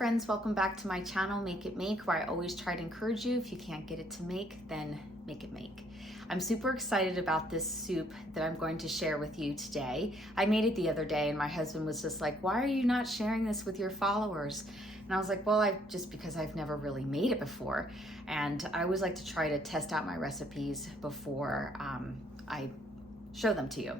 friends, welcome back to my channel, Make It Make, where I always try to encourage you, if you can't get it to make, then make it make. I'm super excited about this soup that I'm going to share with you today. I made it the other day and my husband was just like, why are you not sharing this with your followers? And I was like, well, just because I've never really made it before. And I always like to try to test out my recipes before I show them to you.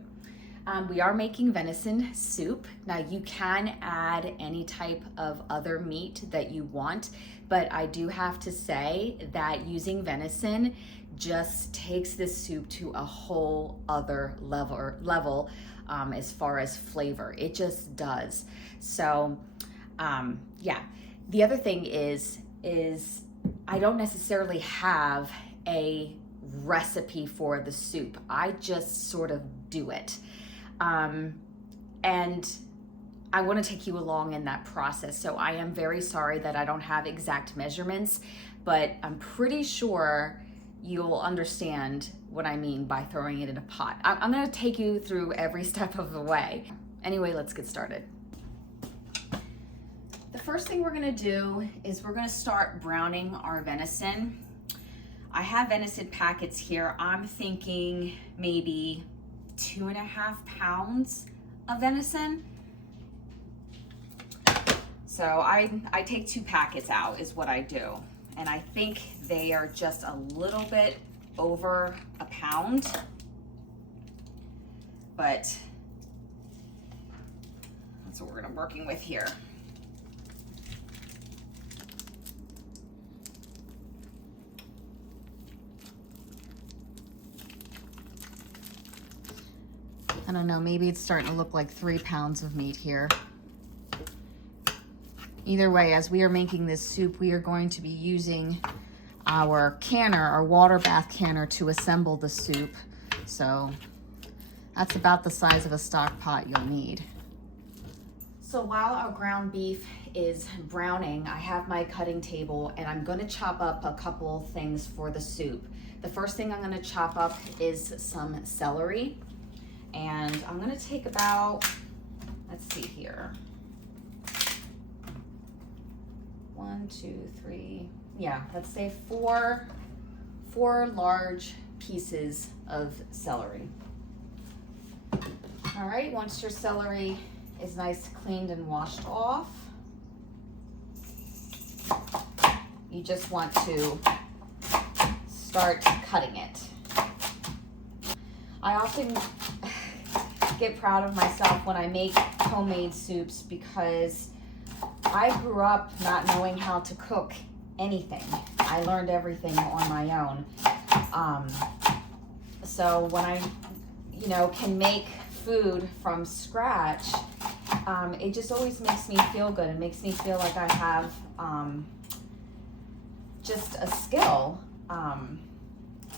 We are making venison soup. Now you can add any type of other meat that you want, but I do have to say that using venison just takes this soup to a whole other level as far as flavor. It just does. So yeah, the other thing is I don't necessarily have a recipe for the soup. I just sort of do it. And I want to take you along in that process. So I am very sorry that I don't have exact measurements, but I'm pretty sure you'll understand what I mean by throwing it in a pot. I'm going to take you through every step of the way. Anyway, let's get started. The first thing we're going to do is we're going to start browning our venison. I have venison packets here. I'm thinking maybe 2.5 pounds of venison. So I take 2 packets out is what I do. And I think they are just a little bit over a pound, but that's what we're working with here. I don't know, maybe it's starting to look like 3 pounds of meat here. Either way, as we are making this soup, we are going to be using our canner, our water bath canner, to assemble the soup. So that's about the size of a stock pot you'll need. So while our ground beef is browning, I have my cutting table and I'm gonna chop up a couple things for the soup. The first thing I'm gonna chop up is some celery. And I'm gonna take about, let's see here, 1, 2, 3, yeah, let's say four large pieces of celery. All right, once your celery is nice, cleaned, and washed off, you just want to start cutting it. I often get proud of myself when I make homemade soups because I grew up not knowing how to cook anything. I learned everything on my own. So when I, can make food from scratch, it just always makes me feel good. It makes me feel like I have just a skill.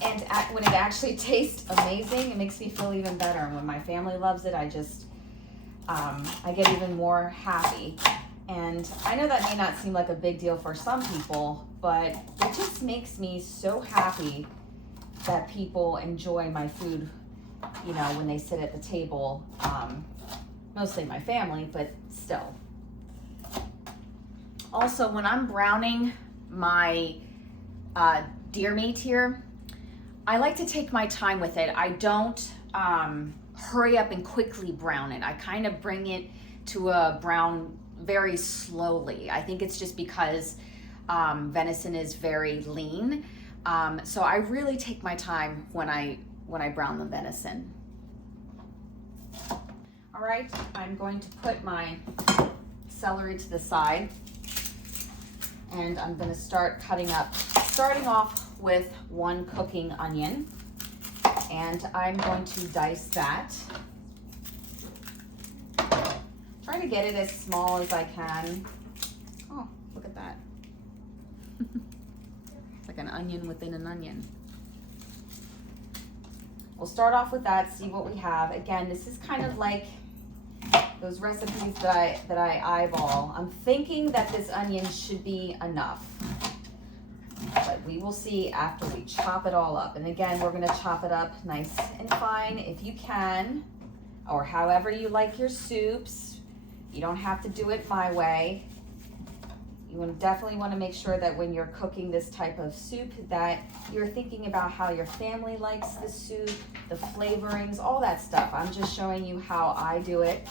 And when it actually tastes amazing, it makes me feel even better. And when my family loves it, I get even more happy. And I know that may not seem like a big deal for some people, but it just makes me so happy that people enjoy my food, when they sit at the table. Mostly my family, but still. Also, when I'm browning my deer meat here, I like to take my time with it. I don't hurry up and quickly brown it. I kind of bring it to a brown very slowly. I think it's just because venison is very lean. So I really take my time when I brown the venison. All right, I'm going to put my celery to the side and I'm going to start cutting up, starting off with 1 cooking onion, and I'm going to dice that. Try to get it as small as I can. Oh, look at that. It's like an onion within an onion. We'll start off with that, see what we have. Again, this is kind of like those recipes that I eyeball. I'm thinking that this onion should be enough, but we will see after we chop it all up. And again, we're gonna chop it up nice and fine if you can, or however you like your soups. You don't have to do it my way. You definitely want to make sure that when you're cooking this type of soup that you're thinking about how your family likes the soup, the flavorings, all that stuff. I'm just showing you how I do it.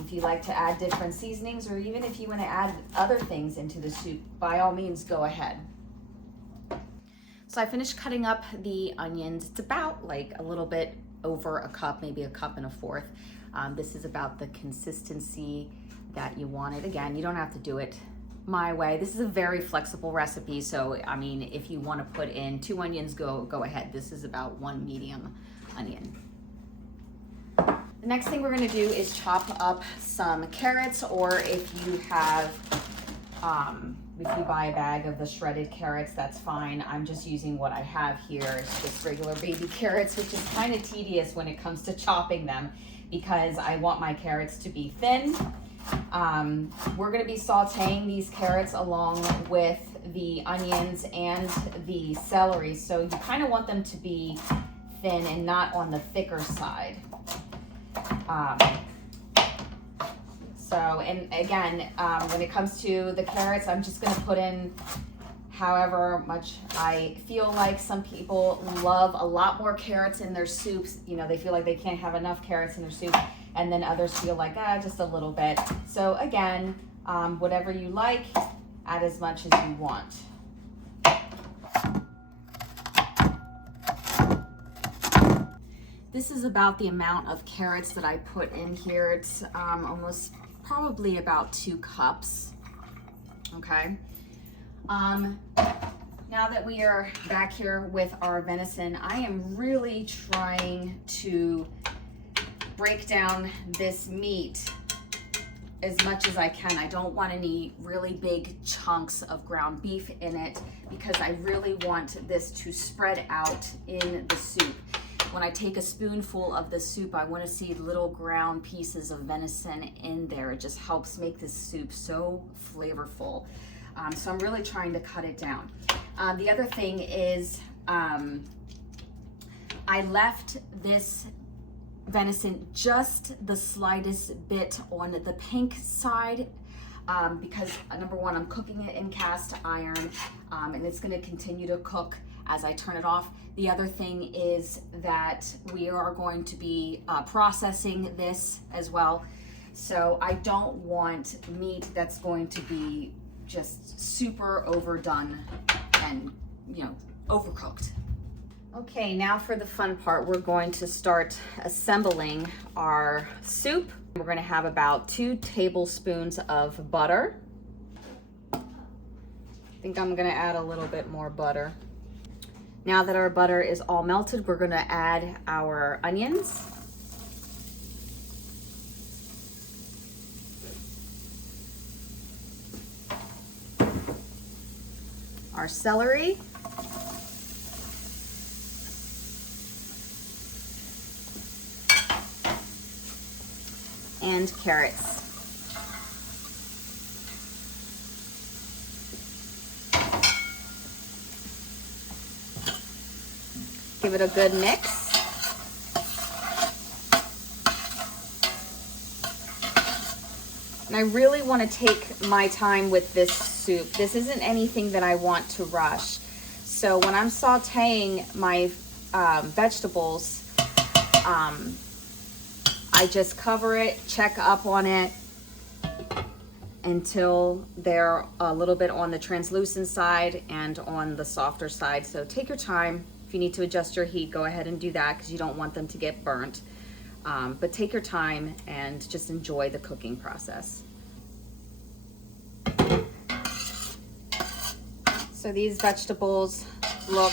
If you like to add different seasonings, or even if you want to add other things into the soup, by all means, go ahead. So I finished cutting up the onions. It's about like a little bit over a cup, maybe a cup and a fourth. This is about the consistency that you want it. Again, you don't have to do it my way. This is a very flexible recipe, so I mean, if you want to put in 2 onions, go ahead. This is about 1 medium onion. The next thing we're going to do is chop up some carrots, or if you have, if you buy a bag of the shredded carrots, that's fine. I'm just using what I have here. It's just regular baby carrots, which is kind of tedious when it comes to chopping them because I want my carrots to be thin. We're going to be sauteing these carrots along with the onions and the celery, so you kind of want them to be thin and not on the thicker side. And again, when it comes to the carrots, I'm just going to put in however much I feel like. Some people love a lot more carrots in their soups. You know, they feel like they can't have enough carrots in their soup. And then others feel like, just a little bit. So again, whatever you like, add as much as you want. This is about the amount of carrots that I put in here. It's probably about 2 cups, okay? Now that we are back here with our venison, I am really trying to break down this meat as much as I can. I don't want any really big chunks of ground beef in it because I really want this to spread out in the soup. When I take a spoonful of the soup, I want to see little ground pieces of venison in there. It just helps make this soup so flavorful. So I'm really trying to cut it down. The other thing is I left this venison just the slightest bit on the pink side because number one, I'm cooking it in cast iron and it's going to continue to cook as I turn it off. The other thing is that we are going to be processing this as well. So I don't want meat that's going to be just super overdone and, you know, overcooked. Okay, now for the fun part, we're going to start assembling our soup. We're going to have about 2 tablespoons of butter. I think I'm going to add a little bit more butter. Now that our butter is all melted, we're going to add our onions. Our celery. And carrots. Give it a good mix. And I really want to take my time with this soup. This isn't anything that I want to rush. So when I'm sauteing my vegetables, I just cover it, check up on it until they're a little bit on the translucent side and on the softer side. So take your time. If you need to adjust your heat, go ahead and do that because you don't want them to get burnt. But take your time and just enjoy the cooking process. So these vegetables look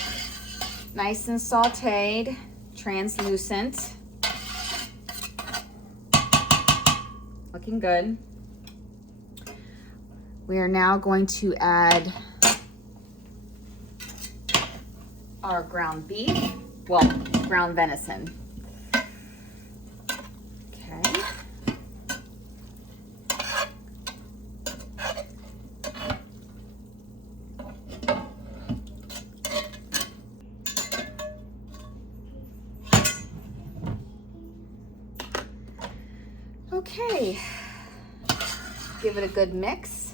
nice and sauteed, translucent. Looking good. We are now going to add our ground beef, well, ground venison. Okay. Okay. Give it a good mix.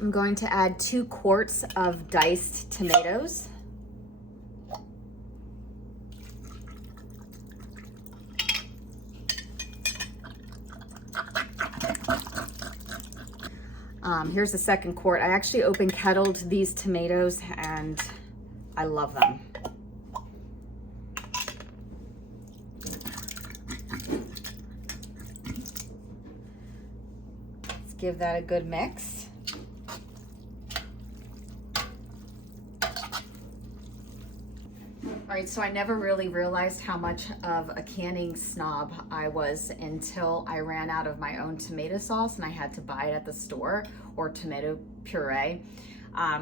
I'm going to add 2 quarts of diced tomatoes. Here's the second quart. I actually open kettled these tomatoes and I love them. Let's give that a good mix. All right, so I never really realized how much of a canning snob I was until I ran out of my own tomato sauce and I had to buy it at the store, or tomato puree.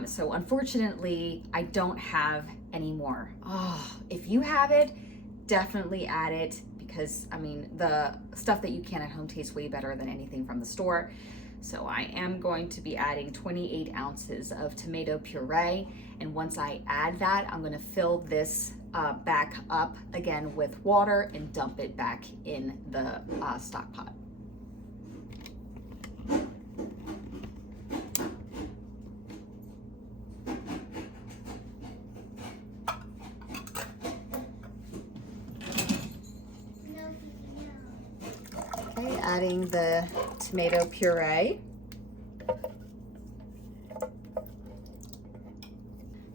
So unfortunately, I don't have any more. Oh, if you have it, definitely add it, because I mean, the stuff that you can at home tastes way better than anything from the store. So I am going to be adding 28 ounces of tomato puree. And once I add that, I'm gonna fill this back up again with water and dump it back in the stock pot. Okay, adding the tomato puree.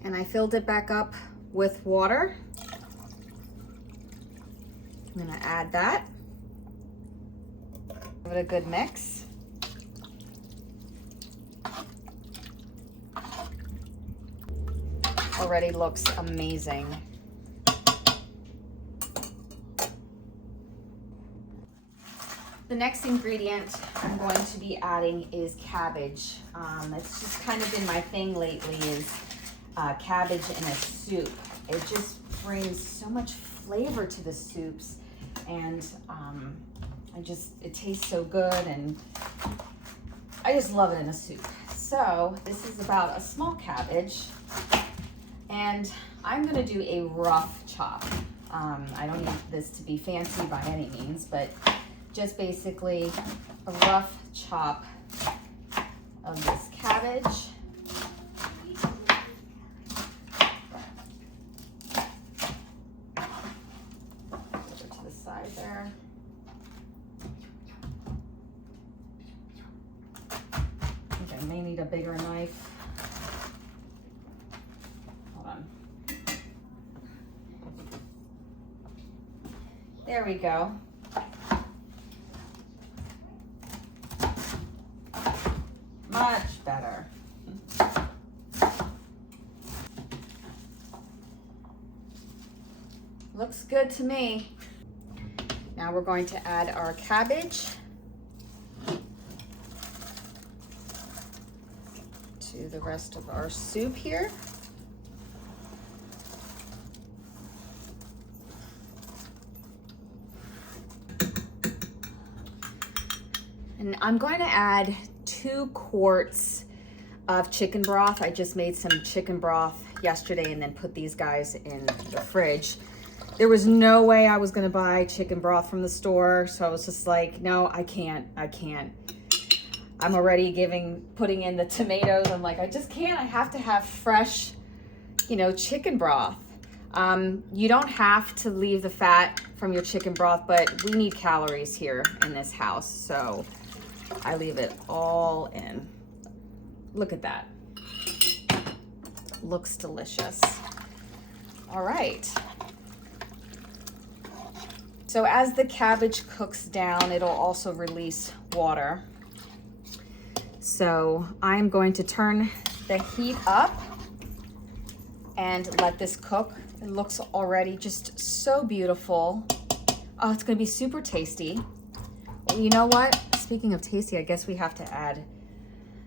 And I filled it back up with water. I'm gonna add that. Give it a good mix. Already looks amazing. The next ingredient I'm going to be adding is cabbage. It's just kind of been my thing lately, is cabbage in a soup. It just brings so much flavor to the soups, and it tastes so good, and I just love it in a soup. So this is about a small cabbage, and I'm gonna do a rough chop. I don't need this to be fancy by any means, but just basically a rough chop of this cabbage. There. I think I may need a bigger knife. Hold on. There we go. Much better. Looks good to me. Now we're going to add our cabbage to the rest of our soup here. And I'm going to add 2 quarts of chicken broth. I just made some chicken broth yesterday and then put these guys in the fridge. There was no way I was gonna buy chicken broth from the store, so I was just like, no, I can't. I'm already putting in the tomatoes. I'm like, I just can't. I have to have fresh, chicken broth. You don't have to leave the fat from your chicken broth, but we need calories here in this house, so I leave it all in. Look at that. Looks delicious. All right. So as the cabbage cooks down, it'll also release water. So I'm going to turn the heat up and let this cook. It looks already just so beautiful. Oh, it's gonna be super tasty. Well, you know what? Speaking of tasty, I guess we have to add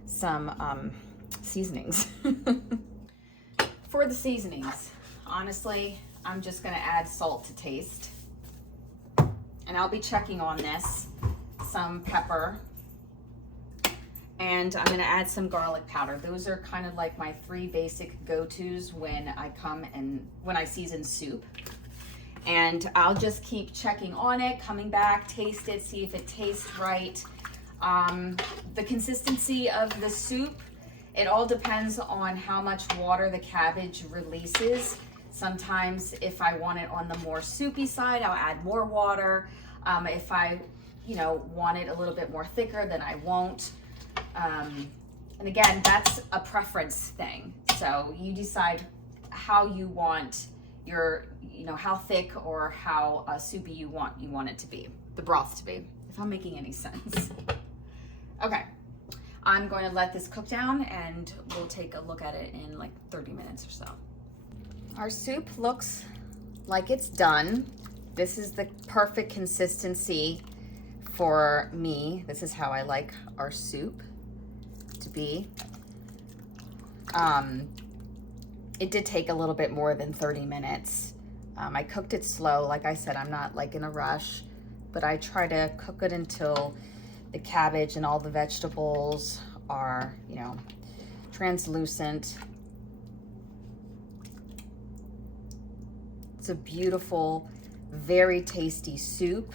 some seasonings. For the seasonings, honestly, I'm just gonna add salt to taste. And I'll be checking on this, some pepper, and I'm gonna add some garlic powder. Those are kind of like my 3 basic go-tos when I season soup. And I'll just keep checking on it, coming back, taste it, see if it tastes right. The consistency of the soup It all depends on how much water the cabbage releases. Sometimes if I want it on the more soupy side, I'll add more water. If I, want it a little bit more thicker, then I won't. And again, that's a preference thing. So you decide how you want your, how thick or how soupy you want it to be, the broth to be, if I'm making any sense. Okay, I'm going to let this cook down and we'll take a look at it in like 30 minutes or so. Our soup looks like it's done. This is the perfect consistency for me. This is how I like our soup to be. It did take a little bit more than 30 minutes. I cooked it slow. Like I said, I'm not like in a rush, but I try to cook it until the cabbage and all the vegetables are, translucent. It's a beautiful, very tasty soup.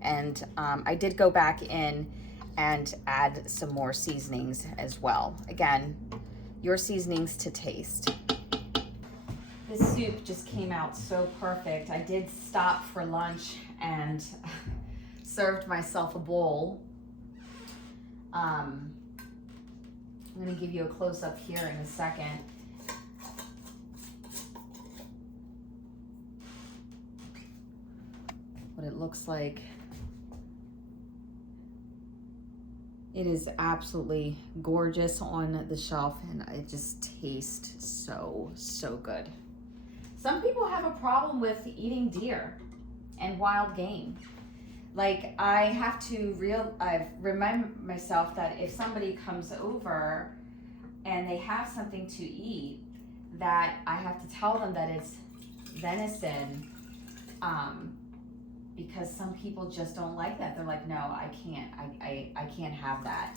And I did go back in and add some more seasonings as well. Again, your seasonings to taste. This soup just came out so perfect. I did stop for lunch and served myself a bowl. I'm gonna give you a close-up here in a second. What it looks like. It is absolutely gorgeous on the shelf and it just tastes so, so good. Some people have a problem with eating deer and wild game. Like I have to remind myself that if somebody comes over and they have something to eat, that I have to tell them that it's venison, because some people just don't like that. They're like, no, I can't have that.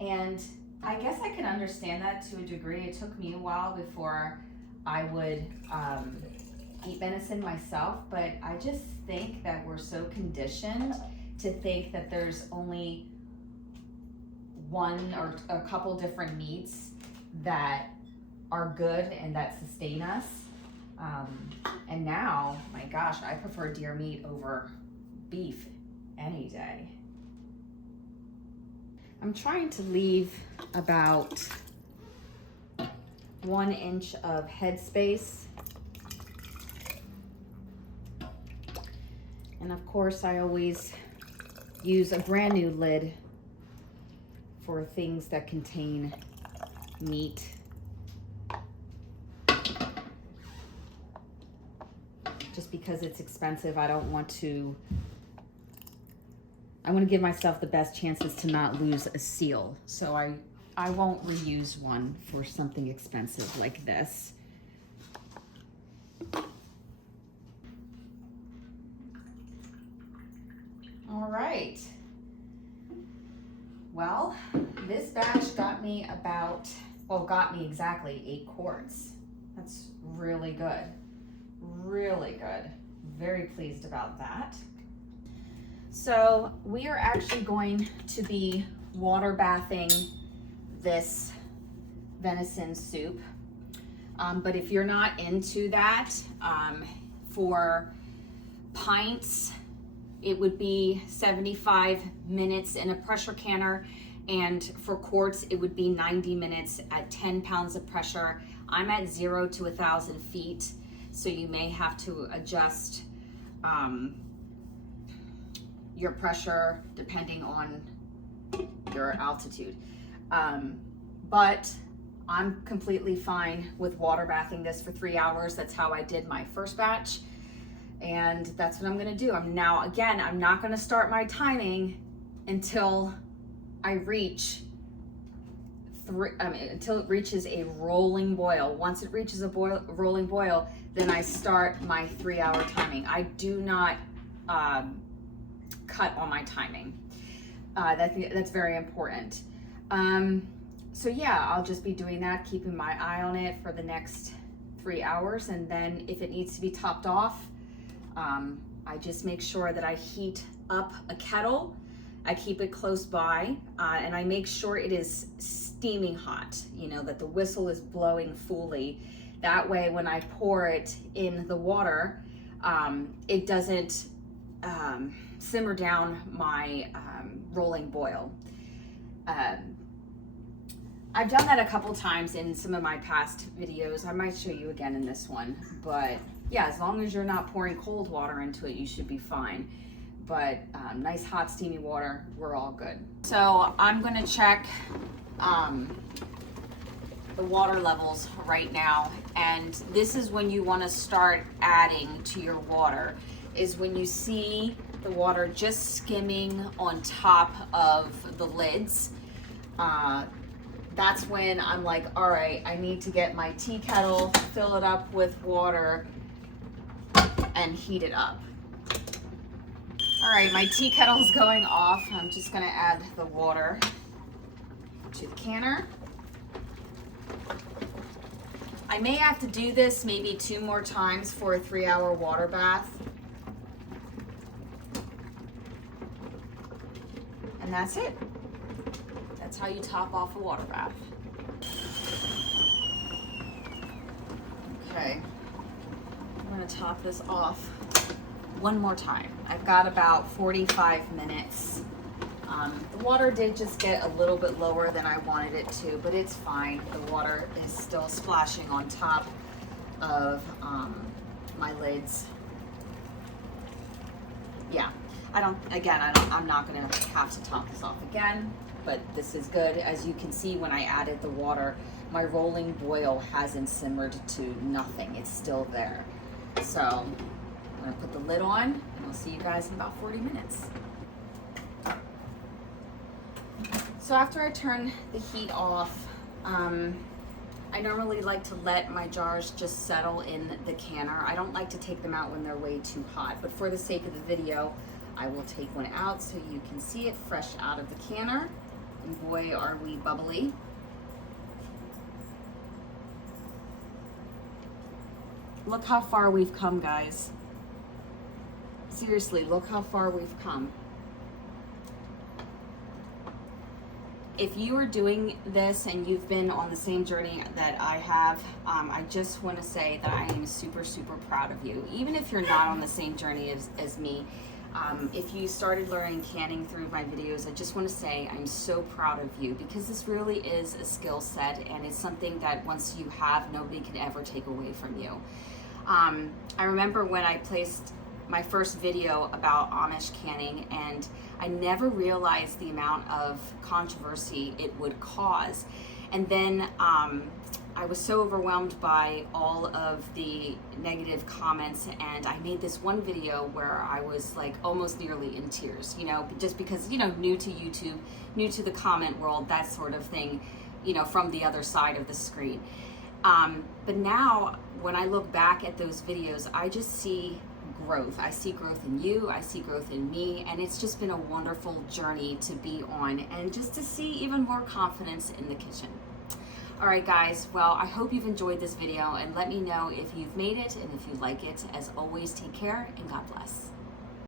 And I guess I can understand that to a degree. It took me a while before I would eat venison myself, but I just think that we're so conditioned to think that there's only one or a couple different meats that are good and that sustain us. And now, my gosh, I prefer deer meat over beef any day. I'm trying to leave about 1 inch of head space. And of course, I always use a brand new lid for things that contain meat. Just because it's expensive, I want to give myself the best chances to not lose a seal. So I won't reuse one for something expensive like this. All right. Well, this batch got me exactly 8 quarts. That's really good. Really good. Very pleased about that. So we are actually going to be water bathing this venison soup. But if you're not into that, for pints, it would be 75 minutes in a pressure canner. And for quarts, it would be 90 minutes at 10 pounds of pressure. I'm at 0 to 1,000 feet. So you may have to adjust your pressure depending on your altitude. But I'm completely fine with water bathing this for 3 hours. That's how I did my first batch. And that's what I'm gonna do. I'm not gonna start my timing until I reach until it reaches a rolling boil. Once it reaches a rolling boil, then I start my 3-hour timing. I do not cut on my timing. That's very important. So yeah, I'll just be doing that, keeping my eye on it for the next 3 hours. And then if it needs to be topped off, I just make sure that I heat up a kettle I keep it close by, and I make sure it is steaming hot, you know, that the whistle is blowing fully. That way, when I pour it in the water, it doesn't simmer down my rolling boil. I've done that a couple times in some of my past videos. I might show you again in this one, but yeah, as long as you're not pouring cold water into it, you should be fine. But nice hot steamy water, we're all good. So I'm gonna check the water levels right now, and this is when you want to start adding to your water, is when you see the water just skimming on top of the lids. That's when I'm like, all right, I need to get my tea kettle, fill it up with water, and heat it up. All right, my tea kettle's going off. I'm just gonna add the water to the canner. I may have to do this maybe 2 more times for a 3-hour water bath. And that's it. That's how you top off a water bath. Okay, I'm gonna top this off one more time. I've got about 45 minutes. The water did just get a little bit lower than I wanted it to, but it's fine. The water is still splashing on top of my lids. Yeah, I'm not gonna have to top this off again, but this is good. As you can see, when I added the water, my rolling boil hasn't simmered to nothing. It's still there. So I'm gonna put the lid on, and I'll see you guys in about 40 minutes. So after I turn the heat off, I normally like to let my jars just settle in the canner. I don't like to take them out when they're way too hot, but for the sake of the video, I will take one out so you can see it fresh out of the canner. And boy, are we bubbly. Look how far we've come, guys. Seriously, look how far we've come. If you are doing this and you've been on the same journey that I have, I just want to say that I am super, super proud of you. Even if you're not on the same journey as me, if you started learning canning through my videos, I just want to say I'm so proud of you, because this really is a skill set, and it's something that once you have, nobody can ever take away from you. I remember when I placed my first video about Amish canning, and I never realized the amount of controversy it would cause. And then I was so overwhelmed by all of the negative comments, and I made this one video where I was like almost nearly in tears, you know, just because, you know, new to YouTube, new to the comment world, that sort of thing, you know, from the other side of the screen. But now when I look back at those videos, I just see growth. I see growth in you, I see growth in me, and it's just been a wonderful journey to be on, and just to see even more confidence in the kitchen. All right, guys, well, I hope you've enjoyed this video, and let me know if you've made it and if you like it. As always, take care and God bless.